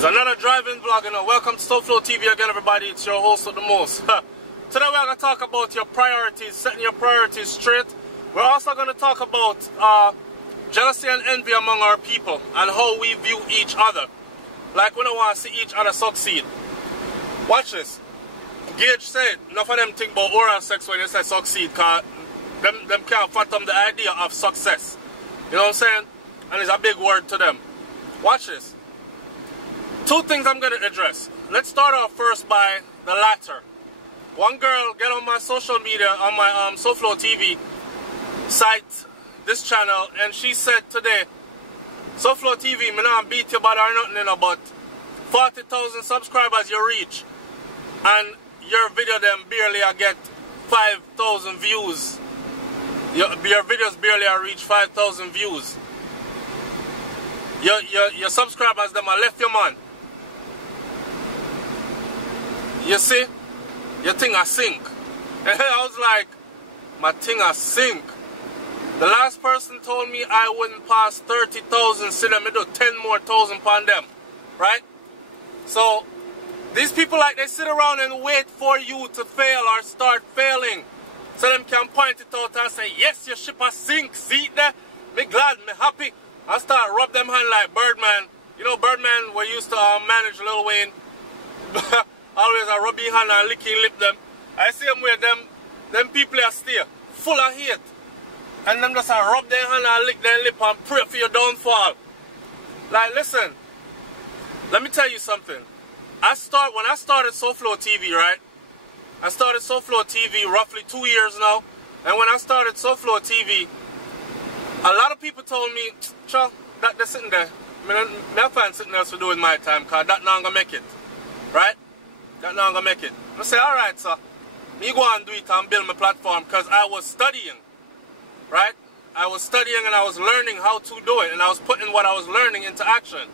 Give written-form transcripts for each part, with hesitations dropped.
It's another driving vlog, you know. Welcome to SouFLoTV again, everybody. It's your host of the most. Today we're going to talk about your priorities, setting your priorities straight. We're also going to talk about jealousy and envy among our people and how we view each other. Like we don't want to see each other succeed. Watch this. Gage said, enough of them think about oral sex when they say succeed, because them can't fathom the idea of success. You know what I'm saying? And it's a big word to them. Watch this. Two things I'm going to address. Let's start off first by the latter. One girl get on my social media, on my SouFLoTV site, this channel, and she said today, SouFLoTV, me not beat you bad or nothing, you know, but 40,000 subscribers you reach, and your video them barely get 5,000 views. Your videos barely reach 5,000 views. Your subscribers them are left your man. You see? Your thing a sink. And I was like, my thing a sink. The last person told me I wouldn't pass 30,000, see them do 10 more thousand upon them. Right? So, these people like they sit around and wait for you to fail or start failing. So them can point it out and say, yes, your ship a sink. See it there? Me glad, me happy. I start rub them hand like Birdman. You know Birdman, we used to manage Lil Wayne. Always I rub his hand and licking lip them. I see them where them people are still full of hate. And them just rub their hand and lick their lip and pray for your downfall. Like, listen, let me tell you something. When I started SouFLoTV, right? I started SouFLoTV roughly 2 years now. And when I started SouFLoTV, a lot of people told me, Chow, that they're sitting there. I find something else to do with my time, because that not going to make it. Right? That not going to make it. I say, alright, sir. Me go and do it and build my platform, because I was studying. Right? I was studying and I was learning how to do it. And I was putting what I was learning into action.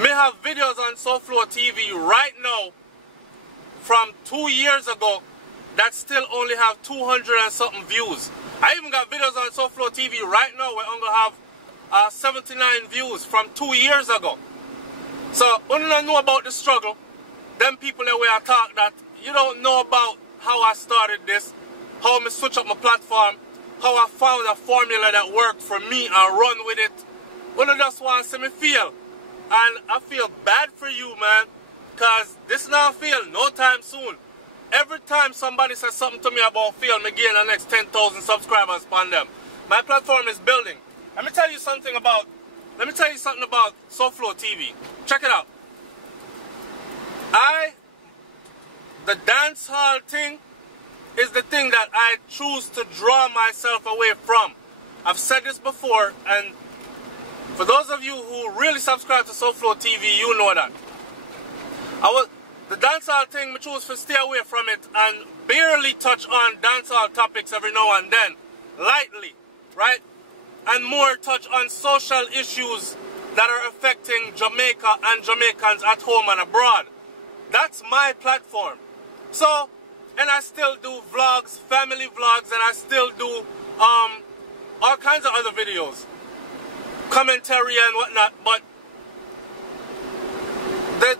Me have videos on SouFLoTV right now from 2 years ago that still only have 200 and something views. I even got videos on SouFLoTV right now where I'm going to have 79 views from 2 years ago. So, when you don't know about the struggle, them people that we are talking that you don't know about how I started this, how I switch up my platform, how I found a formula that worked for me and run with it. When you just want to see me feel. And I feel bad for you, man, because this not fail no time soon. Every time somebody says something to me about fail, me gain the next 10,000 subscribers upon them. My platform is building. Let me tell you something about SouFLoTV. Check it out. The dance hall thing is the thing that I choose to draw myself away from. I've said this before, and for those of you who really subscribe to SouFLoTV, you know that. The dancehall thing, I choose to stay away from it and barely touch on dancehall topics every now and then, lightly, right? And more touch on social issues that are affecting Jamaica and Jamaicans at home and abroad. That's my platform. So, and I still do vlogs, family vlogs, and I still do all kinds of other videos, commentary and whatnot, but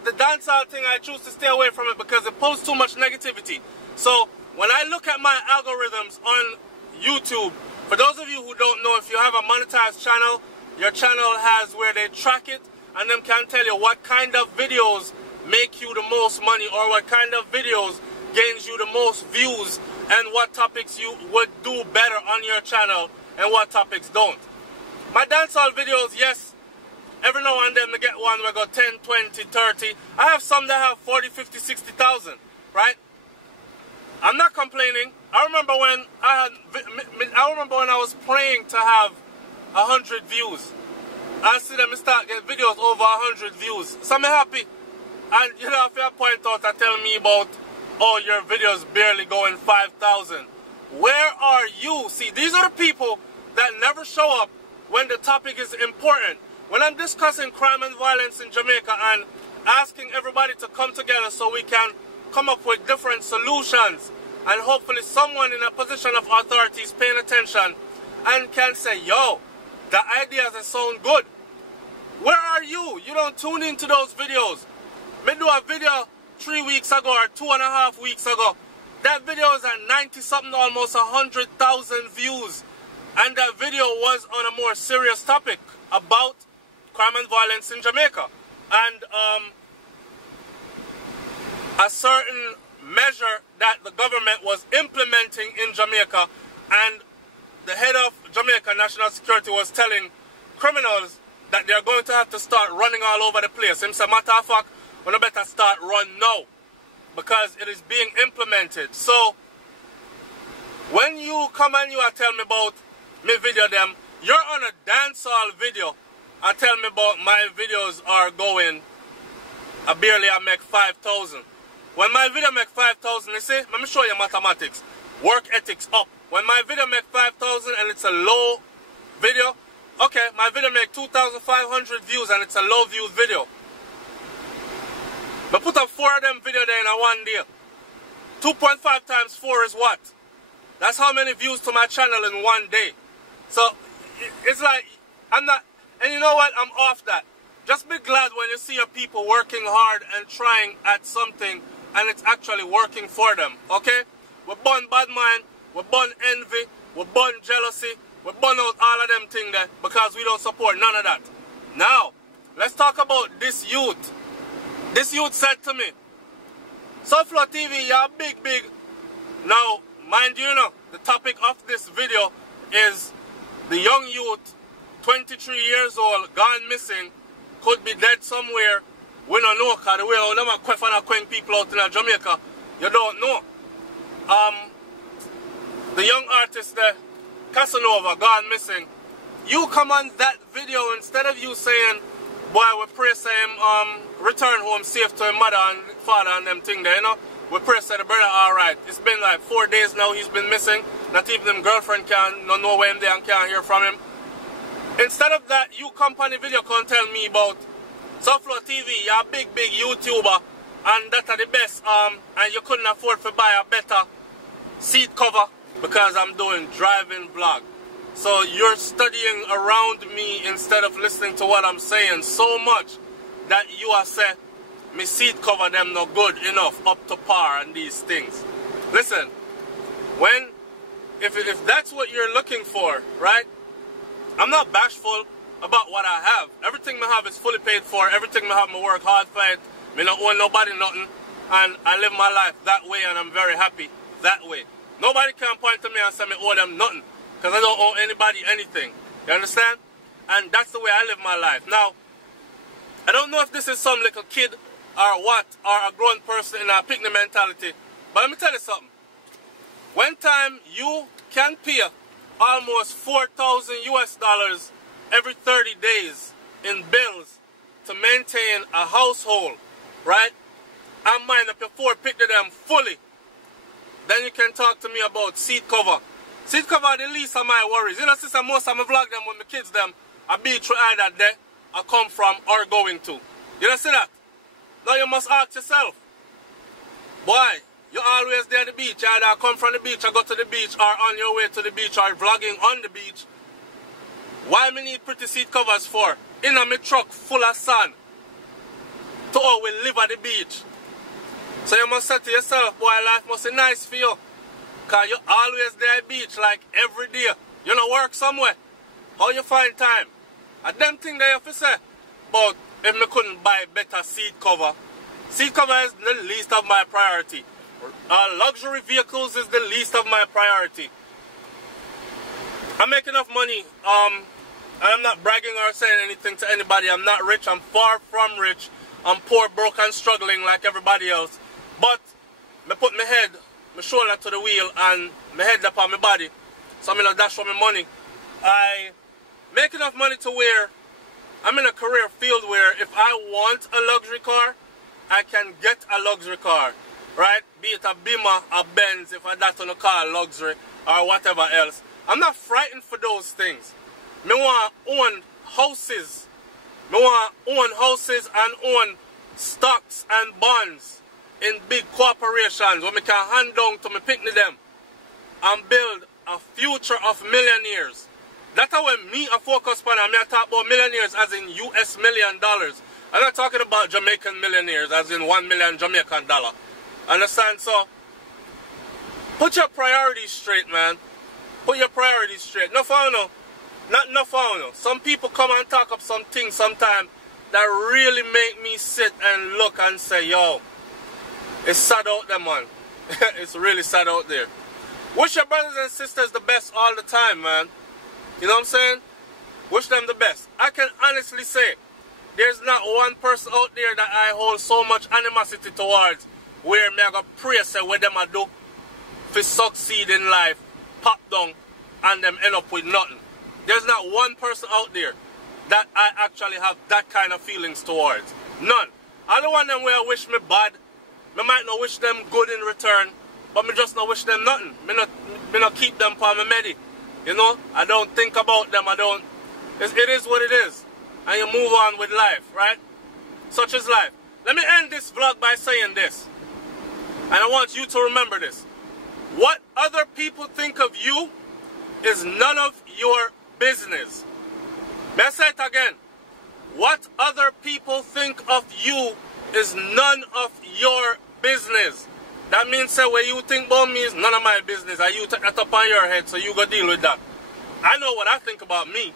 the dancehall thing, I choose to stay away from it because it pulls too much negativity. So when I look at my algorithms on YouTube, for those of you who don't know, if you have a monetized channel, your channel has where they track it and them can tell you what kind of videos make you the most money or what kind of videos gains you the most views and what topics you would do better on your channel and what topics don't. My dancehall videos, yes, every now and then I get one where I go 10, 20, 30. I have some that have 40, 50, 60,000, right? I'm not complaining. I remember when I was praying to have 100 views. I see them start getting videos over 100 views. So I'm happy. And you know, if you point out and tell me about, oh, your videos barely going 5,000. Where are you? See, these are the people that never show up when the topic is important. When I'm discussing crime and violence in Jamaica and asking everybody to come together so we can come up with different solutions, and hopefully someone in a position of authority is paying attention and can say, yo, the ideas that sound good. Where are you? You don't tune into those videos. Me do a video 3 weeks ago or 2.5 weeks ago. That video is at 90 something, almost 100,000 views. And that video was on a more serious topic about crime and violence in Jamaica. And a certain measure that the government was implementing in Jamaica, and the head of Jamaica National Security was telling criminals that they're going to have to start running all over the place. Him say, matter of fact, we better start run now, because it is being implemented. So when you come and you are telling me about me video them, you're on a dancehall video and tell me about my videos are going, I make 5,000. When my video make 5,000, you see, let me show you mathematics. Work ethics up. When my video make 5,000 and it's a low video, okay, my video make 2,500 views and it's a low views video. But put up 4 of them video there in a one day. 2.5 times 4 is what? That's how many views to my channel in one day. So it's like, I'm not, and you know what, I'm off that. Just be glad when you see your people working hard and trying at something and it's actually working for them, okay? We burn bad mind, we burn envy, we burn jealousy, we burn out all of them things there because we don't support none of that. Now, let's talk about this youth. This youth said to me, SouFLoTV, you're big. Now, mind you, the topic of this video is the young youth, 23 years old, gone missing, could be dead somewhere. We don't know, because the way how them are quenching people out in Jamaica, you don't know. The young artist there, Casanova, gone missing. You come on that video, instead of you saying, boy, we pray say him return home safe to his mother and father and them thing there, we pray say the brother alright. It's been like 4 days now he's been missing. Not even him girlfriend can know where him there and can't hear from him. Instead of that, you come on the video can tell me about SouFLoTV, you're a big YouTuber, and that are the best, and you couldn't afford to buy a better seat cover because I'm doing driving vlog. So you're studying around me instead of listening to what I'm saying so much that you are saying me seat cover them not good enough, up to par and these things. Listen, if that's what you're looking for, right? I'm not bashful about what I have. Everything I have is fully paid for. Everything I have, I work hard for it. I don't owe nobody nothing. And I live my life that way, and I'm very happy that way. Nobody can point to me and say I owe them nothing, because I don't owe anybody anything. You understand? And that's the way I live my life. Now, I don't know if this is some little kid or what, or a grown person in a picnic mentality, but let me tell you something. One time you can pay almost 4,000 US dollars every 30 days in bills to maintain a household, right? And mind up your 4 picture them fully. Then you can talk to me about seat cover. Seat cover are the least of my worries. You know, sister, most of my vlog them when my kids them I be through either there I come from or going to. You know see that? Now you must ask yourself, boy, you always there at the beach, either I come from the beach, I go to the beach, or on your way to the beach, or vlogging on the beach. Why me need pretty seat covers for? In a me truck full of sand to always live at the beach. So you must say to yourself, boy, life must be nice for you. Because you always there at the beach like every day. You know, work somewhere. How you find time? And them thing that you have to say. But if me couldn't buy better seat cover is the least of my priority. Luxury vehicles is the least of my priority. I make enough money, and I'm not bragging or saying anything to anybody. I'm not rich. I'm far from rich. I'm poor, broke, and struggling like everybody else. But I put my head, my shoulder to the wheel, and my head up on my body. So I'm gonna dash for my money. I make enough money to where I'm in a career field where if I want a luxury car, I can get a luxury car, right? Be it a Beamer, a Benz, if I that's on a car luxury, or whatever else. I'm not frightened for those things. Me want own houses. Me want own houses and own stocks and bonds in big corporations where me can hand down to me picnic them and build a future of millionaires. That's how when me I focus on, I mean I talk about millionaires as in US $1 million. I'm not talking about Jamaican millionaires as in 1 million Jamaican dollar. Understand? So, put your priorities straight, man. Put your priorities straight. No for no. Not enough for no. Some people come and talk up some things sometimes that really make me sit and look and say, yo, it's sad out there, man. It's really sad out there. Wish your brothers and sisters the best all the time, man. You know what I'm saying? Wish them the best. I can honestly say, there's not one person out there that I hold so much animosity towards where me I go pray say what them I do for succeed in life, pop down, and them end up with nothing. There's not one person out there that I actually have that kind of feelings towards. None. I don't want them where I wish me bad. Me might not wish them good in return, but me just not wish them nothing. Me not keep them for me medi. You know? I don't think about them. It is what it is. And you move on with life, right? Such is life. Let me end this vlog by saying this. And I want you to remember this. What other people think of you is none of your business. May I say it again. What other people think of you is none of your business. That means say what you think about me is none of my business. And you take that up on your head, so you go deal with that. I know what I think about me,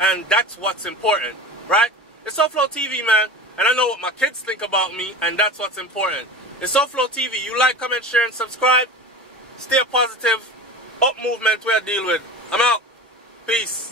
and that's what's important, right? It's SouFLoTV, man, and I know what my kids think about me, and that's what's important. It's SouFLoTV. You like, comment, share, and subscribe. Stay positive. Up movement we deal with. I'm out. Peace.